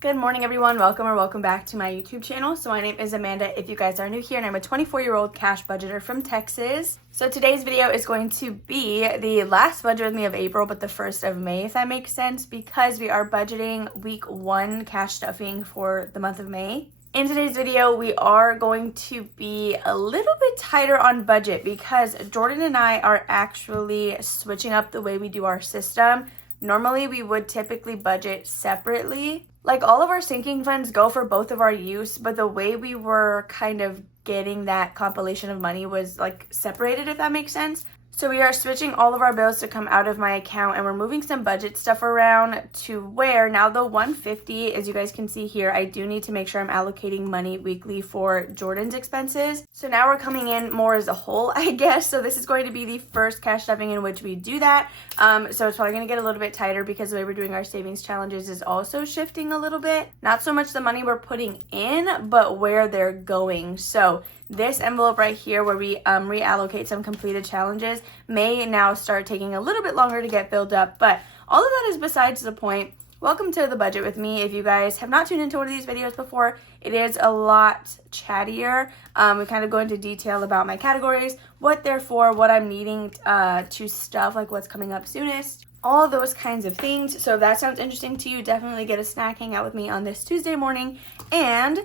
Good morning, everyone. Welcome back to my YouTube channel. So my name is Amanda if you guys are new here, and I'm a 24-year-old cash budgeter from Texas. So today's video is going to be the last budget with me of April, but the 1st of May, if that makes sense, because we are budgeting week 1 cash stuffing for the month of May. In today's video, we are going to be a little bit tighter on budget because Jordan and I are actually switching up the way we do our system. Normally, we would typically budget separately. Like, all of our sinking funds go for both of our use, but the way we were kind of getting that compilation of money was like separated, if that makes sense. So we are switching all of our bills to come out of my account, and we're moving some budget stuff around to where now the $150, as you guys can see here, I do need to make sure I'm allocating money weekly for Jordan's expenses. So now we're coming in more as a whole, I guess. So this is going to be the first cash stuffing in which we do that. So it's probably going to get a little bit tighter because the way we're doing our savings challenges is also shifting a little bit. Not so much the money we're putting in, but where they're going. So this envelope right here where we reallocate some completed challenges may now start taking a little bit longer to get filled up, but all of that is besides the point. Welcome to the budget with me. If you guys have not tuned into one of these videos before, it is a lot chattier. We kind of go into detail about my categories, what they're for, what I'm needing to stuff, like what's coming up soonest, all those kinds of things. So if that sounds interesting to you, definitely get a snack, hang out with me on this Tuesday morning. And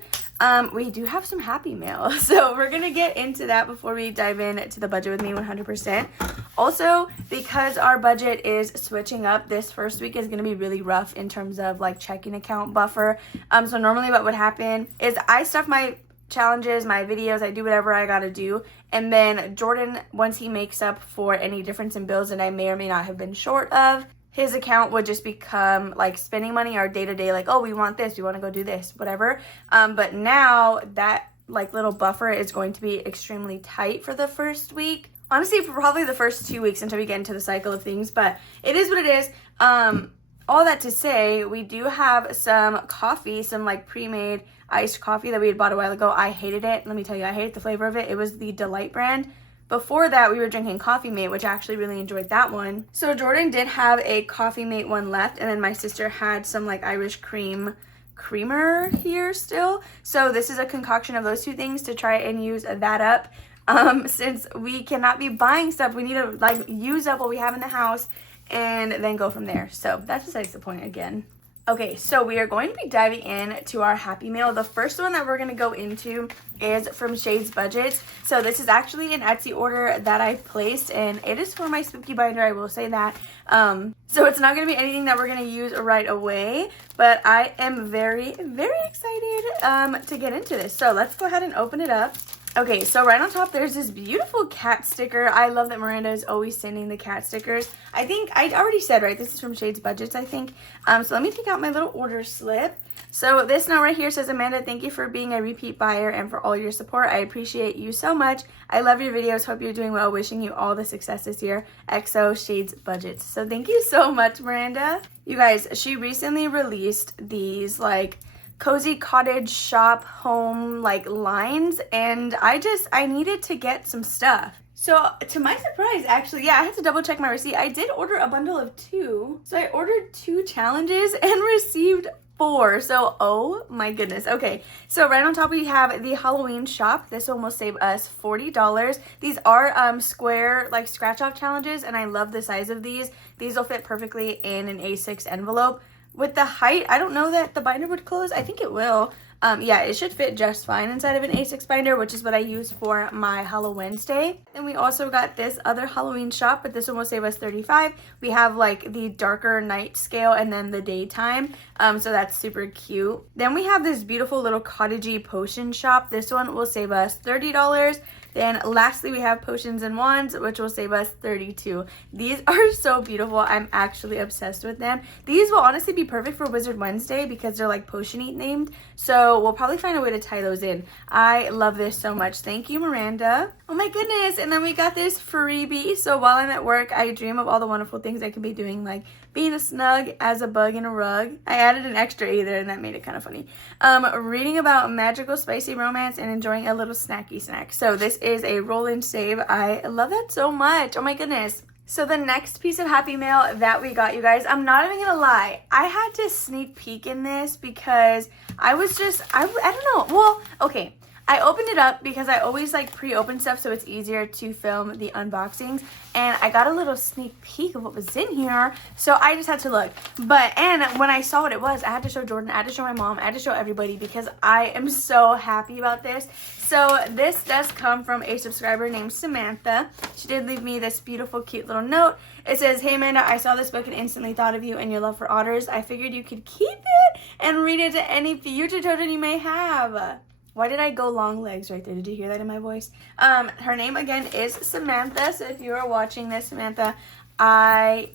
we do have some happy mail. So we're going to get into that before we dive in to the budget with me 100%. Also, because our budget is switching up, this first week is going to be really rough in terms of like checking account buffer. So normally what would happen is I stuff my challenges, my videos, I do whatever I gotta do, and then Jordan, once he makes up for any difference in bills that I may or may not have been short of, his account would just become like spending money or day-to-day, like, oh, we want this, we want to go do this, whatever. But now that like little buffer is going to be extremely tight for the first week, honestly for probably the first 2 weeks until we get into the cycle of things, but it is what it is. All that to say, we do have some coffee, some like pre-made iced coffee that we had bought a while ago. I hated it. Let me tell you, I hated the flavor of it. It was the Delight brand. Before that, we were drinking Coffee Mate, which I actually really enjoyed that one. So Jordan did have a Coffee Mate one left, and then my sister had some like Irish creamer here still. So this is a concoction of those two things to try and use that up. Since we cannot be buying stuff, we need to like use up what we have in the house and then go from there. So that's besides the point again. Okay, so we are going to be diving in to our happy mail. The first one that we're going to go into is from Shades Budgets. So this is actually an Etsy order that I placed, and it is for my spooky binder, I will say that. So it's not going to be anything that we're going to use right away, but I am very, very excited to get into this. So let's go ahead and open it up. Okay, so right on top, there's this beautiful cat sticker. I love that Miranda is always sending the cat stickers. I think I already said, right, this is from Shades Budgets, I think. So let me take out my little order slip. So this note right here says, Amanda, thank you for being a repeat buyer and for all your support. I appreciate you so much. I love your videos. Hope you're doing well. Wishing you all the success this year. XO Shades Budgets. So thank you so much, Miranda. You guys, she recently released these, like, cozy cottage shop home like lines, and I needed to get some stuff. So to my surprise, actually, yeah, I had to double check my receipt. I did order a bundle of 2. So I ordered 2 challenges and received 4. So oh my goodness. Okay, so right on top we have the Halloween shop. This one will save us $40. These are square like scratch off challenges, and I love the size of these. These will fit perfectly in an A6 envelope. With the height, I don't know that the binder would close. I think it will. Yeah, it should fit just fine inside of an A6 binder, which is what I use for my Halloween Wednesday. Then we also got this other Halloween shop, but this one will save us $35. We have like the darker night scale and then the daytime. So that's super cute. Then we have this beautiful little cottagey potion shop. This one will save us $30. Then lastly, we have potions and wands, which will save us $32. These are so beautiful. I'm actually obsessed with them. These will honestly be perfect for Wizard Wednesday because they're like potion-y themed. So we'll probably find a way to tie those in. I love this so much. Thank you, Miranda. Oh my goodness. And then we got this freebie. So while I'm at work, I dream of all the wonderful things I can be doing, like being a snug as a bug in a rug. I added an extra A there, and that made it kind of funny. Reading about magical spicy romance and enjoying a little snacky snack. So this is a roll and save. I love that so much. Oh my goodness. So the next piece of happy mail that we got, you guys, I'm not even gonna lie, I had to sneak peek in this because I was just, I don't know, well, okay, I opened it up because I always like pre-open stuff so it's easier to film the unboxings, and I got a little sneak peek of what was in here, so I just had to look. And when I saw what it was, I had to show Jordan, I had to show my mom, I had to show everybody because I am so happy about this. So this does come from a subscriber named Samantha. She did leave me this beautiful, cute little note. It says, "Hey Amanda, I saw this book and instantly thought of you and your love for otters. I figured you could keep it and read it to any future children you may have." Why did I go long legs right there? Did you hear that in my voice? Her name again is Samantha. So if you are watching this, Samantha, I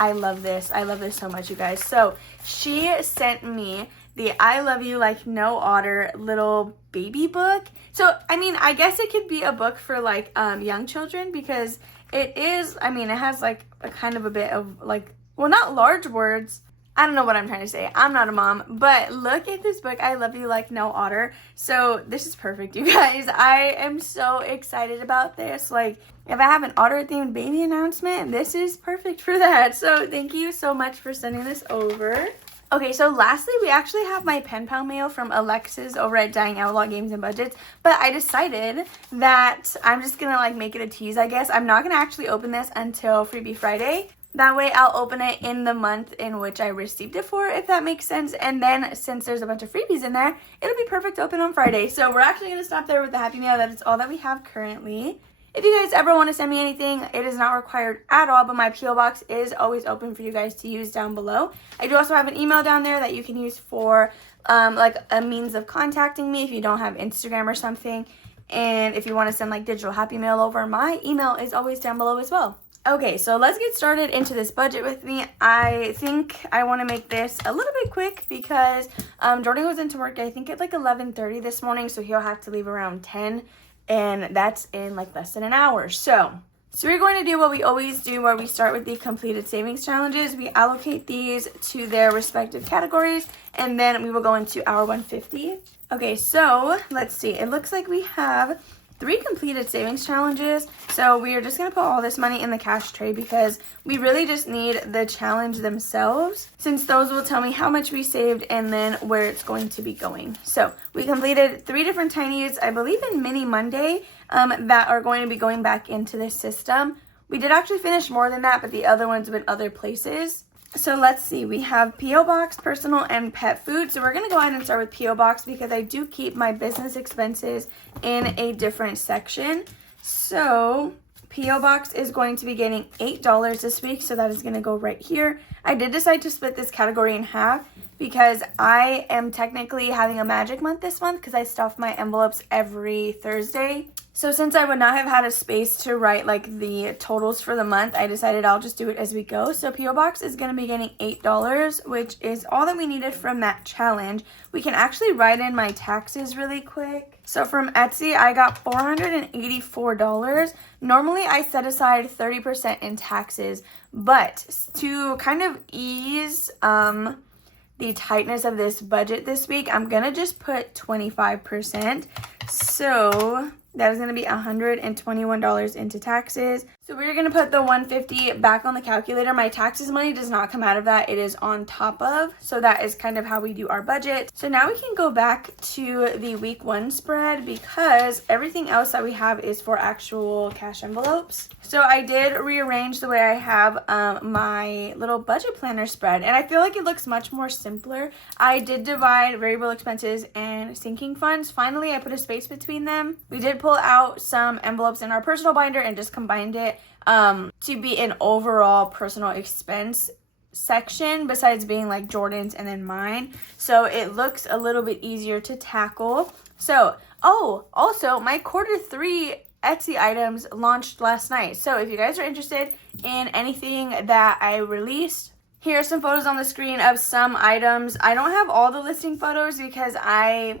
love this. I love this so much, you guys. So she sent me the I Love You Like No Otter little baby book. So, I mean, I guess it could be a book for like young children because it is, I mean, it has like a kind of a bit of like, well, not large words. I don't know what I'm trying to say. I'm not a mom, but look at this book. I Love You Like No Otter. So this is perfect, you guys. I am so excited about this. Like, if I have an otter-themed baby announcement, this is perfect for that. So thank you so much for sending this over. Okay, so lastly, we actually have my pen pal mail from Alexis over at Dying Outlaw Games and Budgets, but I decided that I'm just gonna like make it a tease, I guess. I'm not gonna actually open this until Freebie Friday. That way I'll open it in the month in which I received it for, if that makes sense. And then since there's a bunch of freebies in there, it'll be perfect to open on Friday. So we're actually going to stop there with the happy mail. That is all that we have currently. If you guys ever want to send me anything, it is not required at all, but my P.O. box is always open for you guys to use down below. I do also have an email down there that you can use for like a means of contacting me if you don't have Instagram or something. And if you want to send like digital happy mail over, my email is always down below as well. Okay, so let's get started into this budget with me. I think I want to make this a little bit quick because Jordan goes into work, I think at like 11:30 this morning, so he'll have to leave around 10, and that's in like less than an hour. So we're going to do what we always do, where we start with the completed savings challenges. We allocate these to their respective categories, and then we will go into our 150. Okay, so let's see. It looks like we have 3 completed savings challenges. So we are just going to put all this money in the cash tray because we really just need the challenge themselves, since those will tell me how much we saved and then where it's going to be going. So we completed 3 different tinies, I believe in Mini Monday, that are going to be going back into this system. We did actually finish more than that, but the other ones have been other places. So let's see, we have P.O. Box, personal, and pet food. So we're going to go ahead and start with P.O. Box because I do keep my business expenses in a different section. So P.O. Box is going to be getting $8 this week, so that is going to go right here. I did decide to split this category in half because I am technically having a magic month this month because I stuff my envelopes every Thursday. So since I would not have had a space to write like the totals for the month, I decided I'll just do it as we go. So P.O. Box is going to be getting $8, which is all that we needed from that challenge. We can actually write in my taxes really quick. So from Etsy, I got $484. Normally, I set aside 30% in taxes, but to kind of ease the tightness of this budget this week, I'm going to just put 25%. So that is going to be $121 into taxes. So we're going to put the $150 back on the calculator. My taxes money does not come out of that. It is on top of. So that is kind of how we do our budget. So now we can go back to the week 1 spread because everything else that we have is for actual cash envelopes. So I did rearrange the way I have my little budget planner spread, and I feel like it looks much more simpler. I did divide variable expenses and sinking funds. Finally, I put a space between them. We did pull out some envelopes in our personal binder and just combined it to be an overall personal expense section besides being like Jordan's and then mine. So it looks a little bit easier to tackle. So, also my Q3 Etsy items launched last night. So if you guys are interested in anything that I released, here are some photos on the screen of some items. I don't have all the listing photos because I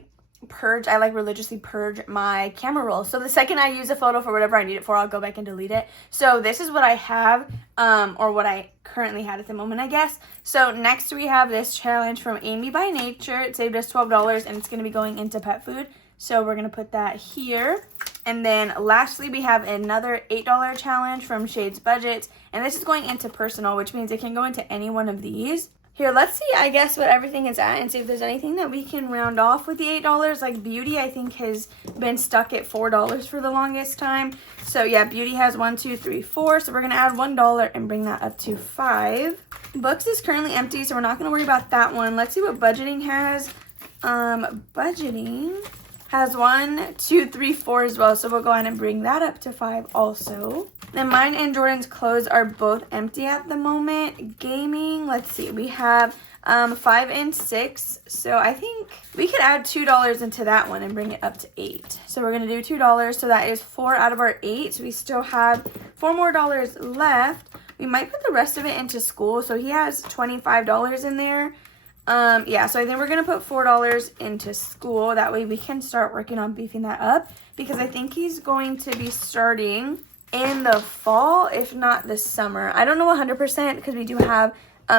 like religiously purge my camera roll. So the second I use a photo for whatever I need it for, I'll go back and delete it. So this is what I have, or what I currently had at the moment, I guess. So next we have this challenge from Amy by Nature. It saved us $12 and it's going to be going into pet food. So we're going to put that here. And then lastly, we have another $8 challenge from Shade's Budget. And this is going into personal, which means it can go into any one of these. Here, let's see, I guess, what everything is at and see if there's anything that we can round off with the $8. Like beauty, I think, has been stuck at $4 for the longest time. So yeah, beauty has 1, 2, 3, 4. So we're going to add $1 and bring that up to 5. Books is currently empty, so we're not going to worry about that one. Let's see what budgeting has. Budgeting has 1, 2, 3, 4 as well. So we'll go ahead and bring that up to 5 also. Then mine and Jordan's clothes are both empty at the moment. Gaming, let's see, we have 5 and 6. So I think we could add $2 into that one and bring it up to 8. So we're going to do $2. So that is 4 out of our 8. So we still have $4 more left. We might put the rest of it into school. So he has $25 in there. Yeah, so I think we're going to put $4 into school. That way we can start working on beefing that up. Because I think he's going to be starting in the fall, if not the summer. I don't know 100% because we do have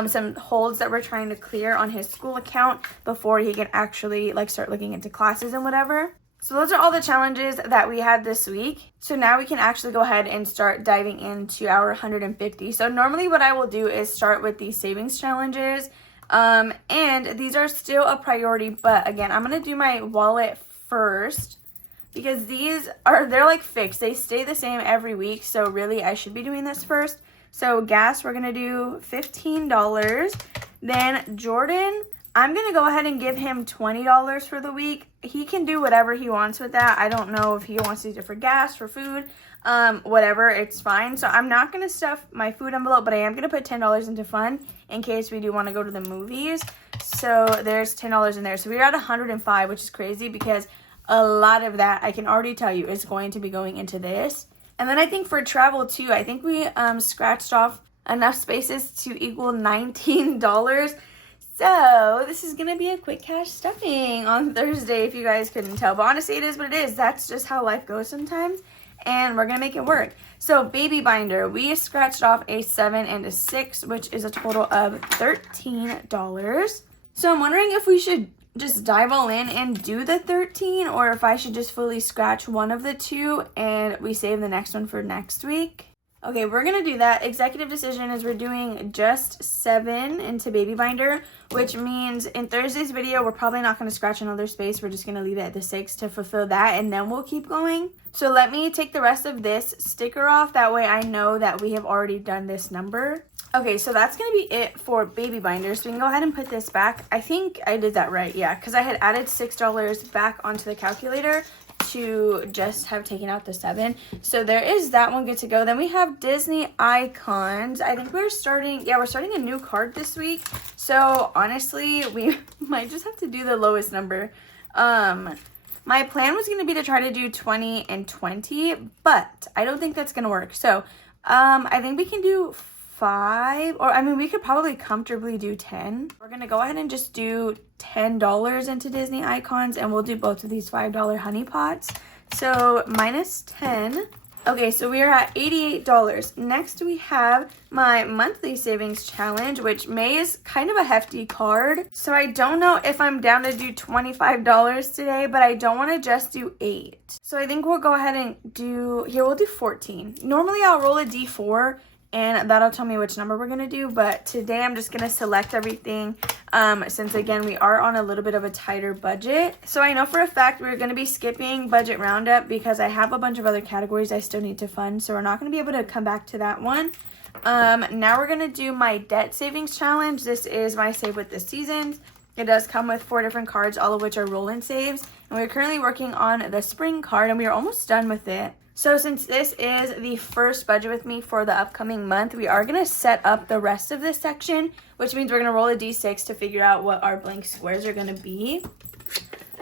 some holds that we're trying to clear on his school account before he can actually like start looking into classes and whatever. So those are all the challenges that we had this week. So now we can actually go ahead and start diving into our 150. So normally what I will do is start with these savings challenges. And these are still a priority, but again, I'm going to do my wallet first. Because they're like fixed. They stay the same every week. So really, I should be doing this first. So gas, we're going to do $15. Then Jordan, I'm going to go ahead and give him $20 for the week. He can do whatever he wants with that. I don't know if he wants to use it for gas, for food, whatever. It's fine. So I'm not going to stuff my food envelope, but I am going to put $10 into fun in case we do want to go to the movies. So there's $10 in there. So we're at 105, which is crazy because a lot of that, I can already tell you, is going to be going into this. And then I think for travel too, I think we scratched off enough spaces to equal $19. So this is going to be a quick cash stuffing on Thursday, if you guys couldn't tell. But honestly, it is what it is. That's just how life goes sometimes. And we're going to make it work. So baby binder, we scratched off a 7 and a 6, which is a total of $13. So I'm wondering if we should just dive all in and do the 13, or if I should just fully scratch one of the two and we save the next one for next week. Okay, we're gonna do that. Executive decision is we're doing just 7 into baby binder, which means in Thursday's video we're probably not gonna scratch another space. We're just gonna leave it at the 6 to fulfill that, and then we'll keep going. So let me take the rest of this sticker off, that way I know that we have already done this number. Okay, so that's going to be it for baby binders. So we can go ahead and put this back. I think I did that right, yeah, because I had added $6 back onto the calculator to just have taken out the 7. So there is that one good to go. Then we have Disney icons. I think we're starting a new card this week. So honestly, we might just have to do the lowest number. My plan was going to be to try to do 20 and 20, but I don't think that's going to work. So I think we can do 5, or I mean we could probably comfortably do 10. We're gonna go ahead and just do $10 into Disney icons, and we'll do both of these $5 honey pots. So minus 10. Okay, so we are at $88. Next we have my monthly savings challenge, which May is kind of a hefty card. So I don't know if I'm down to do $25 today, but I don't want to just do 8. So I think we'll go ahead and we'll do 14. Normally I'll roll a D4 and that'll tell me which number we're going to do, but today I'm just going to select everything since again we are on a little bit of a tighter budget. So I know for a fact we're going to be skipping budget roundup because I have a bunch of other categories I still need to fund, so we're not going to be able to come back to that one. Now we're going to do my debt savings challenge. This is my save with the seasons. It does come with 4 different cards, all of which are roll-in saves, and we're currently working on the spring card and we are almost done with it. So since this is the first budget with me for the upcoming month, we are going to set up the rest of this section, which means we're going to roll a d6 to figure out what our blank squares are going to be.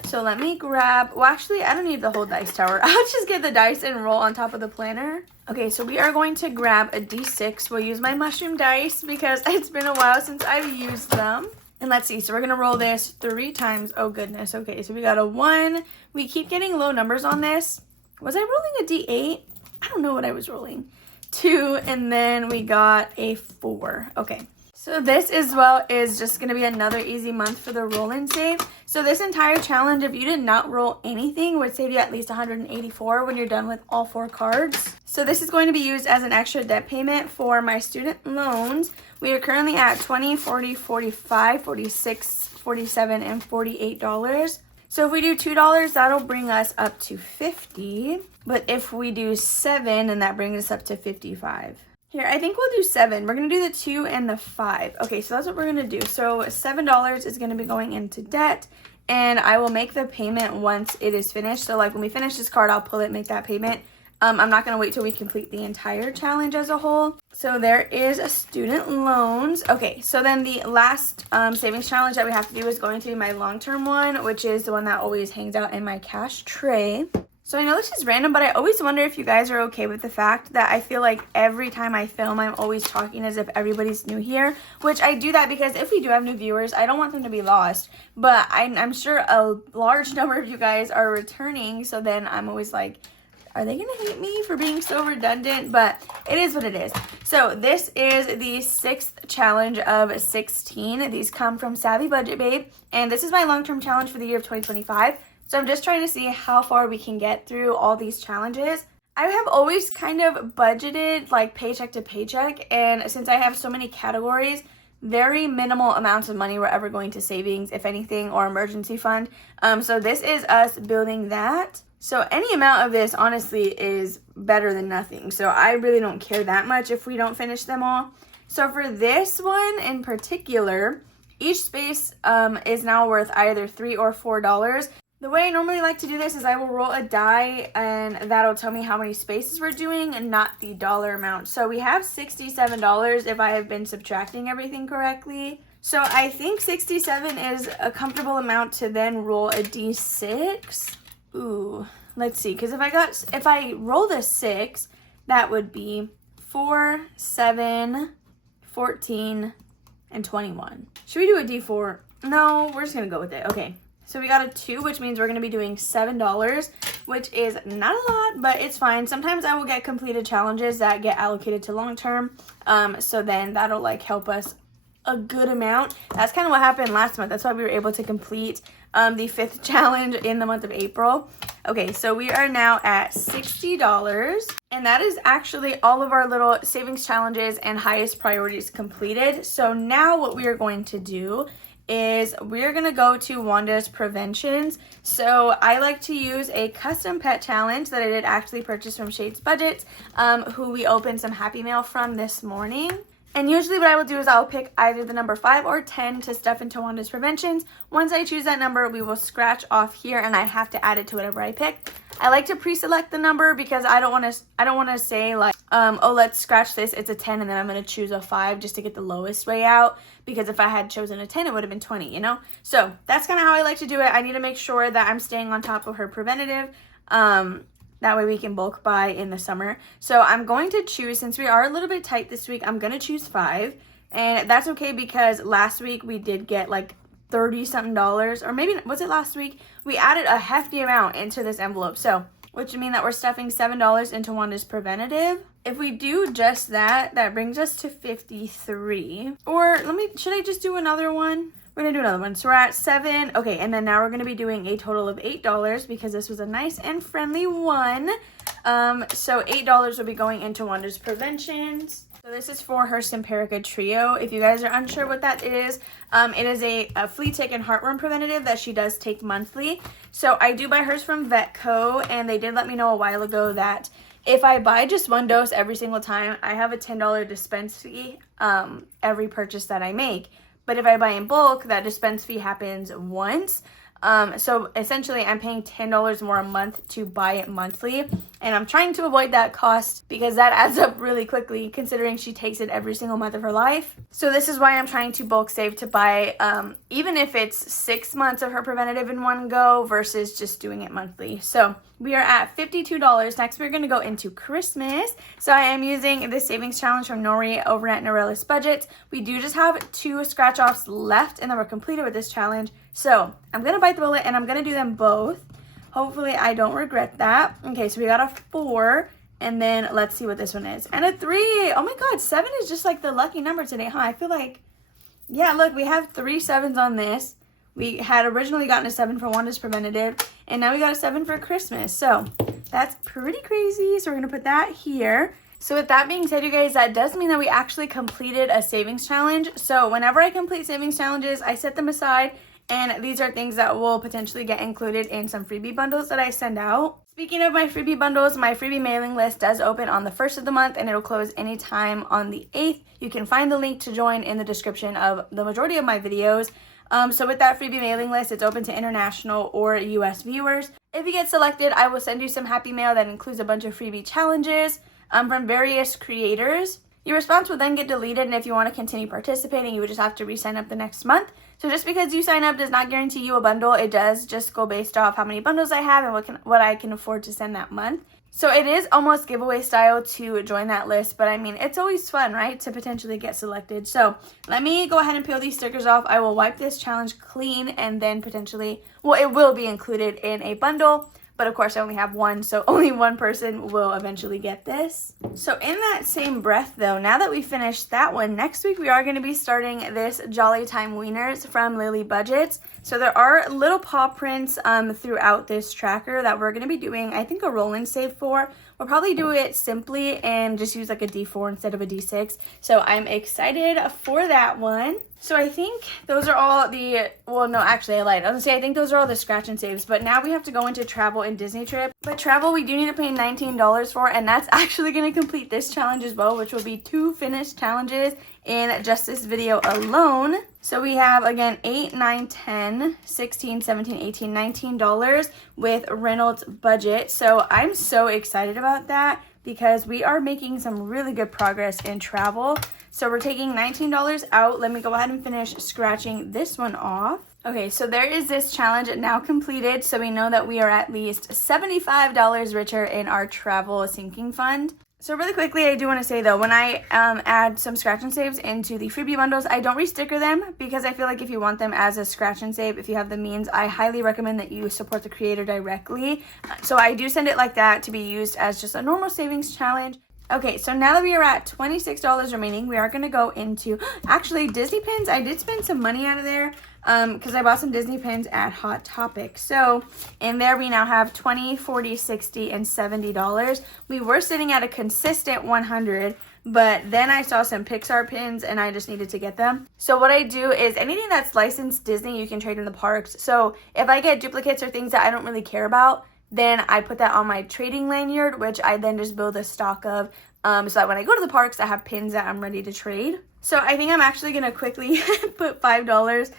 So let me grab, well actually I don't need the whole dice tower. I'll just get the dice and roll on top of the planner. Okay, so we are going to grab a d6. We'll use my mushroom dice because it's been a while since I've used them. And let's see, so we're going to roll this 3 times. Oh goodness, okay, so we got a 1. We keep getting low numbers on this. Was I rolling a d8? I don't know what I was rolling. 2, and then we got a 4. Okay, So this as well is just going to be another easy month for the roll and save. So this entire challenge, if you did not roll anything, would save you at least 184 when you're done with all 4 cards. So this is going to be used as an extra debt payment for my student loans. We are currently at $20, $40, $45, $46, $47, and $48. So if we do $2, that'll bring us up to $50. But if we do 7, then that brings us up to $55. Here, I think we'll do 7. We're going to do the 2 and the 5. Okay, so that's what we're going to do. So $7 is going to be going into debt, and I will make the payment once it is finished. So like when we finish this card, I'll pull it, make that payment. I'm not going to wait till we complete the entire challenge as a whole. So there is a student loans. Okay, so then the last savings challenge that we have to do is going to be my long-term one, which is the one that always hangs out in my cash tray. So I know this is random, but I always wonder if you guys are okay with the fact that I feel like every time I film, I'm always talking as if everybody's new here, which I do that because if we do have new viewers, I don't want them to be lost. But I'm sure a large number of you guys are returning, so then I'm always like, are they going to hate me for being so redundant? But it is what it is. So this is the 6th challenge of 16. These come from Savvy Budget Babe, and this is my long-term challenge for the year of 2025. So I'm just trying to see how far we can get through all these challenges. I have always kind of budgeted like paycheck to paycheck, and since I have so many categories, very minimal amounts of money were ever going to savings, if anything, or emergency fund. So this is us building that. So any amount of this honestly is better than nothing. So I really don't care that much if we don't finish them all. So for this one in particular, each space is now worth either $3 or $4. The way I normally like to do this is I will roll a die and that'll tell me how many spaces we're doing and not the dollar amount. So we have $67 if I have been subtracting everything correctly. So I think 67 is a comfortable amount to then roll a d6. Ooh, let's see, because if I roll the 6, that would be 4, 7, 14, and 21. Should we do a d4? No, we're just gonna go with it. Okay. So we got a 2, which means we're going to be doing $7, which is not a lot, but it's fine. Sometimes I will get completed challenges that get allocated to long-term, so then that'll like help us a good amount. That's kind of what happened last month. That's why we were able to complete the 5th challenge in the month of April. Okay, so we are now at $60, and that is actually all of our little savings challenges and highest priorities completed. So now what we are going to do is we're gonna go to Wanda's Preventions. So I like to use a custom pet challenge that I did actually purchase from Shade's Budgets, who we opened some Happy Mail from this morning. And usually what I will do is I'll pick either the number 5 or 10 to stuff into Wanda's Preventions. Once I choose that number, we will scratch off here and I have to add it to whatever I pick. I like to pre-select the number because I don't want to say like, oh, let's scratch this, it's a 10, and then I'm going to choose a 5 just to get the lowest way out, because if I had chosen a 10, it would have been 20, you know? So that's kind of how I like to do it. I need to make sure that I'm staying on top of her preventative. That way we can bulk buy in the summer. So I'm going to choose, since we are a little bit tight this week, I'm going to choose 5. And that's okay because last week we did get like $30-something, or maybe, was it last week? We added a hefty amount into this envelope. So, which would mean that we're stuffing $7 into Wanda's preventative. If we do just that, that brings us to 53. Or should I just do another one? We're gonna do another one. So we're at 7. Okay, and then now we're gonna be doing a total of $8 because this was a nice and friendly one. So $8 will be going into Wanda's Preventions. So this is for her Simparica Trio. If you guys are unsure what that is, it is a flea tick and heartworm preventative that she does take monthly. So I do buy hers from Vetco, and they did let me know a while ago that if I buy just one dose every single time, I have a $10 dispense fee every purchase that I make. But if I buy in bulk, that dispense fee happens once. So essentially I'm paying $10 more a month to buy it monthly, and I'm trying to avoid that cost because that adds up really quickly considering she takes it every single month of her life. So this is why I'm trying to bulk save to buy, even if it's 6 months of her preventative in one go versus just doing it monthly. So we are at $52. Next, we're going to go into Christmas. So I am using the savings challenge from Nori over at Norella's Budgets. We do just have 2 scratch offs left, and then we're completed with this challenge. So I'm going to bite the bullet, and I'm going to do them both. Hopefully I don't regret that. Okay, so we got a 4, and then let's see what this one is. And a 3. Oh my God, 7 is just like the lucky number today, huh? I feel like yeah, look, we have 3 7s on this. We had originally gotten a 7 for Wanda's preventative, and now we got a 7 for Christmas. So that's pretty crazy. So we're going to put that here. So with that being said, you guys, that does mean that we actually completed a savings challenge. So whenever I complete savings challenges, I set them aside, and these are things that will potentially get included in some freebie bundles that I send out. Speaking of my freebie bundles, my freebie mailing list does open on the 1st of the month, and it'll close anytime on the 8th. You can find the link to join in the description of the majority of my videos. So with that freebie mailing list, it's open to international or US viewers. If you get selected, I will send you some happy mail that includes a bunch of freebie challenges from various creators. Your response will then get deleted, and if you want to continue participating, you would just have to re-sign up the next month. So just because you sign up does not guarantee you a bundle. It does just go based off how many bundles I have and what I can afford to send that month. So it is almost giveaway style to join that list, but I mean, it's always fun, right, to potentially get selected. So let me go ahead and peel these stickers off. I will wipe this challenge clean, and then potentially, well, it will be included in a bundle. But of course, I only have one, so only one person will eventually get this. So in that same breath, though, now that we finished that one, next week we are going to be starting this Jolly Time Wieners from Lily Budgets. So there are little paw prints throughout this tracker that we're going to be doing, I think, a roll and save for. We'll probably do it simply and just use like a D4 instead of a D6. So I'm excited for that one. So I think those are all the, well, no, actually I lied. I was gonna say I think those are all the scratch and saves, but now we have to go into travel and Disney trip. But travel we do need to pay $19 for, and that's actually gonna complete this challenge as well, which will be 2 finished challenges in just this video alone. So we have, again, 8, 9, 10, 16, 17, 18, $19 with Reynolds Budget. So I'm so excited about that because we are making some really good progress in travel. So we're taking $19 out. Let me go ahead and finish scratching this one off. Okay, so there is this challenge now completed. So we know that we are at least $75 richer in our travel sinking fund. So really quickly, I do want to say though, when I add some scratch and saves into the freebie bundles, I don't re-sticker them because I feel like if you want them as a scratch and save, if you have the means, I highly recommend that you support the creator directly. So I do send it like that to be used as just a normal savings challenge. Okay, so now that we are at $26 remaining, we are going to go into, actually, Disney pins. I did spend some money out of there because I bought some Disney pins at Hot Topic. So in there, we now have $20, $40, $60, and $70. We were sitting at a consistent $100, but then I saw some Pixar pins and I just needed to get them. So what I do is anything that's licensed Disney, you can trade in the parks. So if I get duplicates or things that I don't really care about, then I put that on my trading lanyard, which I then just build a stock of so that when I go to the parks, I have pins that I'm ready to trade. So I think I'm actually going to quickly put $5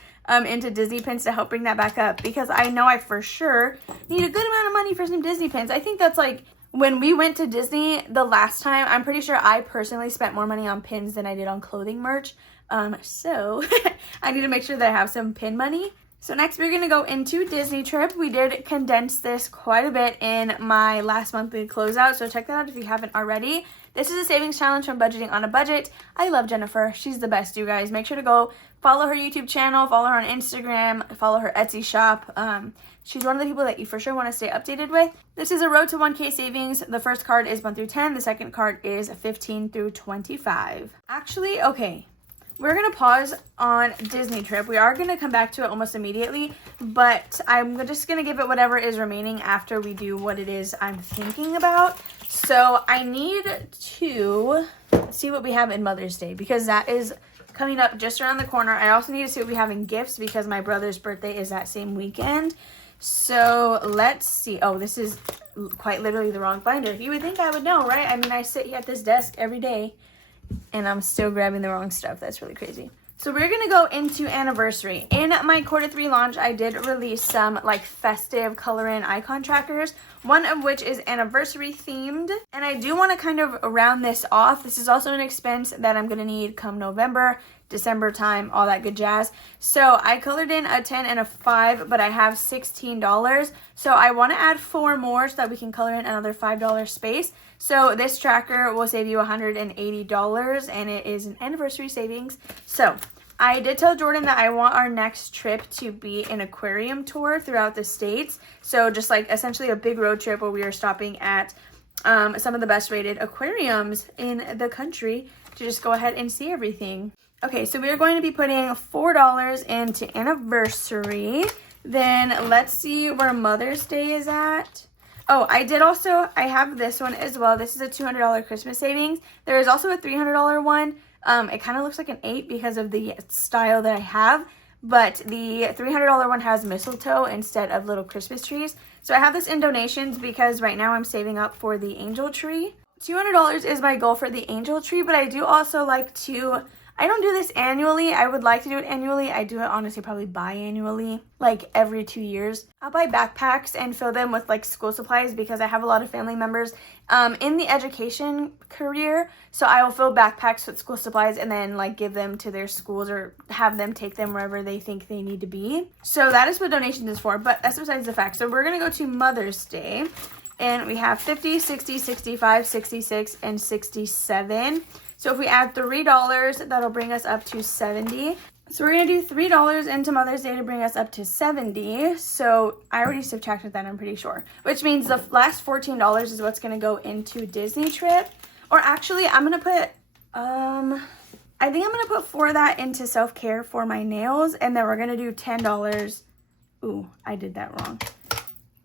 into Disney pins to help bring that back up because I know I for sure need a good amount of money for some Disney pins. I think that's like when we went to Disney the last time, I'm pretty sure I personally spent more money on pins than I did on clothing merch. So I need to make sure that I have some pin money. So next we're going to go into Disney trip. We did condense this quite a bit in my last monthly closeout, so check that out if you haven't already. This is a savings challenge from Budgeting on a Budget. I love Jennifer. She's the best, you guys. Make sure to go follow her YouTube channel, follow her on Instagram, follow her Etsy shop. She's one of the people that you for sure want to stay updated with. This is a road to 1K savings. The first card is 1 through 10. The second card is 15 through 25. Actually, okay. We're going to pause on Disney trip. We are going to come back to it almost immediately, but I'm just going to give it whatever is remaining after we do what it is I'm thinking about. So I need to see what we have in Mother's Day because that is coming up just around the corner. I also need to see what we have in gifts because my brother's birthday is that same weekend. So let's see. Oh, this is quite literally the wrong binder. You would think I would know, right? I mean, I sit at this desk every day and I'm still grabbing the wrong stuff. That's really crazy. So we're going to go into anniversary. In my Q3 launch, I did release some like festive color in icon trackers, one of which is anniversary themed. And I do want to kind of round this off. This is also an expense that I'm going to need come November, December time, all that good jazz. So I colored in a 10 and a 5, but I have $16. So I want to add 4 more so that we can color in another $5 space. So this tracker will save you $180 and it is an anniversary savings. So I did tell Jordan that I want our next trip to be an aquarium tour throughout the States. So just like essentially a big road trip where we are stopping at some of the best rated aquariums in the country to just go ahead and see everything. Okay, so we are going to be putting $4 into anniversary. Then let's see where Mother's Day is at. Oh, I have this one as well. This is a $200 Christmas savings. There is also a $300 one. It kind of looks like an 8 because of the style that I have. But the $300 one has mistletoe instead of little Christmas trees. So I have this in donations because right now I'm saving up for the angel tree. $200 is my goal for the angel tree, but I do also like to... I don't do this annually. I would like to do it annually. I do it honestly probably biannually, like every 2 years. I'll buy backpacks and fill them with like school supplies because I have a lot of family members in the education career. So I will fill backpacks with school supplies and then like give them to their schools or have them take them wherever they think they need to be. So that is what donations is for, but that's besides the fact. So we're going to go to Mother's Day and we have 50, 60, 65, 66, and 67. So if we add $3, that'll bring us up to 70. So we're going to do $3 into Mother's Day to bring us up to 70. So I already subtracted that, I'm pretty sure. Which means the last $14 is what's going to go into Disney trip. Or actually, I'm going to put, I think I'm going to put for that into self-care for my nails. And then we're going to do $10. Ooh, I did that wrong.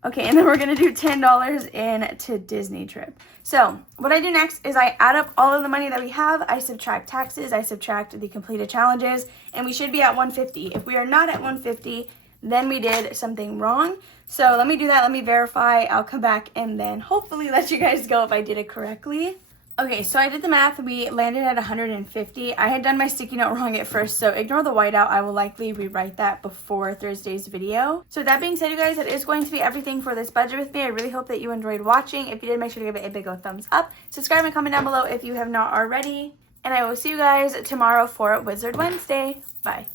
Okay, and then we're going to do $10 into Disney trip. So what I do next is I add up all of the money that we have. I subtract taxes. I subtract the completed challenges. And we should be at 150. If we are not at 150, then we did something wrong. So let me do that. Let me verify. I'll come back and then hopefully let you guys go if I did it correctly. Okay, so I did the math. We landed at 150. I had done my sticky note wrong at first, so ignore the whiteout. I will likely rewrite that before Thursday's video. So that being said, you guys, that is going to be everything for this budget with me. I really hope that you enjoyed watching. If you did, make sure to give it a big old thumbs up. Subscribe and comment down below if you have not already. And I will see you guys tomorrow for Wizard Wednesday. Bye.